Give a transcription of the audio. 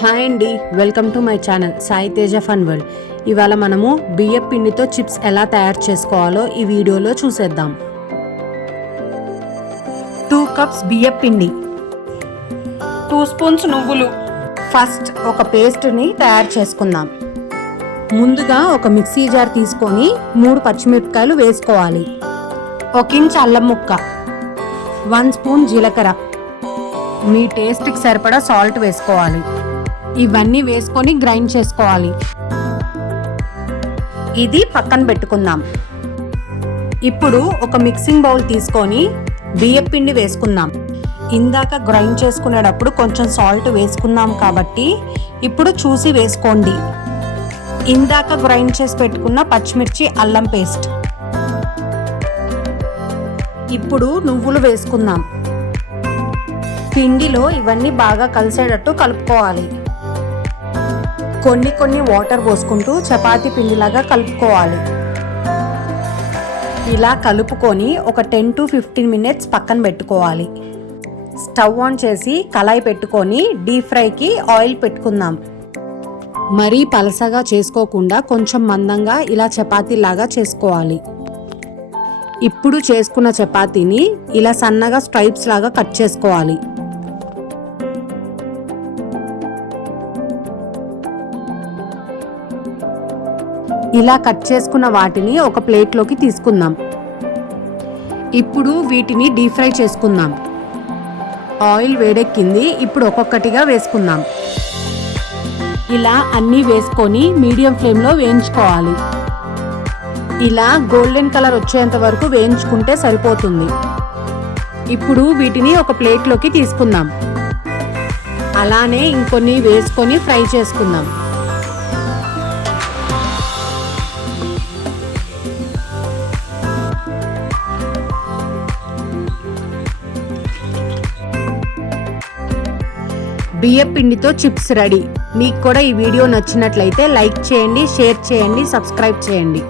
Hi అండి welcome to my channel Sai Teja fun world. ఇవాళ మనము బియ్యం పిండితో చిప్స్ ఎలా తయారు చేసుకోవాలో ఈ వీడియోలో చూసేద్దాం. టూ కప్స్ బియ్యం పిండి టూ స్పూన్స్ నువ్వులు. ఫస్ట్ ఒక పేస్ట్ని తయారు చేసుకుందాం. ముందుగా ఒక మిక్సీ జార్ తీసుకొని మూడు పచ్చిమిరపకాయలు వేసుకోవాలి. ఒక ఇంచ్ అల్లం ముక్క వన్ స్పూన్ జీలకర్ర. మీ టేస్ట్కి సరిపడా సాల్ట్ వేసుకోవాలి. ఇవన్నీ వేసుకొని గ్రైండ్ చేసుకోవాలి. ఇది పక్కన పెట్టుకుందాం. ఇప్పుడు ఒక మిక్సింగ్ బౌల్ తీసుకొని బియ్యం పిండి వేసుకుందాం. ఇందాక గ్రైండ్ చేసుకునేటప్పుడు కొంచెం సాల్ట్ వేసుకున్నాం కాబట్టి ఇప్పుడు చూసి వేసుకోండి. ఇందాక గ్రైండ్ చేసి పెట్టుకున్న పచ్చిమిర్చి అల్లం పేస్ట్. ఇప్పుడు నువ్వులు వేసుకుందాం. పిండిలో ఇవన్నీ బాగా కలిసేటట్టు కలుపుకోవాలి. కొన్ని కొన్ని వాటర్ పోసుకుంటూ చపాతీ పిండిలాగా కలుపుకోవాలి. ఇలా కలుపుకొని ఒక టెన్ టు ఫిఫ్టీన్ మినిట్స్ పక్కన పెట్టుకోవాలి. స్టవ్ ఆన్ చేసి కళాయి పెట్టుకొని డీప్ ఫ్రైకి ఆయిల్ పెట్టుకుందాం. మరీ పలసగా చేసుకోకుండా కొంచెం మందంగా ఇలా చపాతీలాగా చేసుకోవాలి. ఇప్పుడు చేసుకున్న చపాతీని ఇలా సన్నగా స్ట్రైప్స్ లాగా కట్ చేసుకోవాలి. ఇలా కట్ చేసుకున్న వాటిని ఒక ప్లేట్లోకి తీసుకుందాం. ఇప్పుడు వీటిని డీప్ ఫ్రై చేసుకుందాం. ఆయిల్ వేడెక్కింది ఇప్పుడు ఒక్కొక్కటిగా వేసుకుందాం. ఇలా అన్నీ వేసుకొని మీడియం ఫ్లేమ్లో వేయించుకోవాలి. ఇలా గోల్డెన్ కలర్ వచ్చేంత వరకు వేయించుకుంటే సరిపోతుంది. ఇప్పుడు వీటిని ఒక ప్లేట్లోకి తీసుకుందాం. అలానే ఇంకొన్ని వేసుకొని ఫ్రై చేసుకుందాం. బియ్యం పిండితో చిప్స్ రెడీ. మీకు కూడా ఈ వీడియో నచ్చినట్లయితే లైక్ చేయండి షేర్ చేయండి సబ్స్క్రైబ్ చేయండి.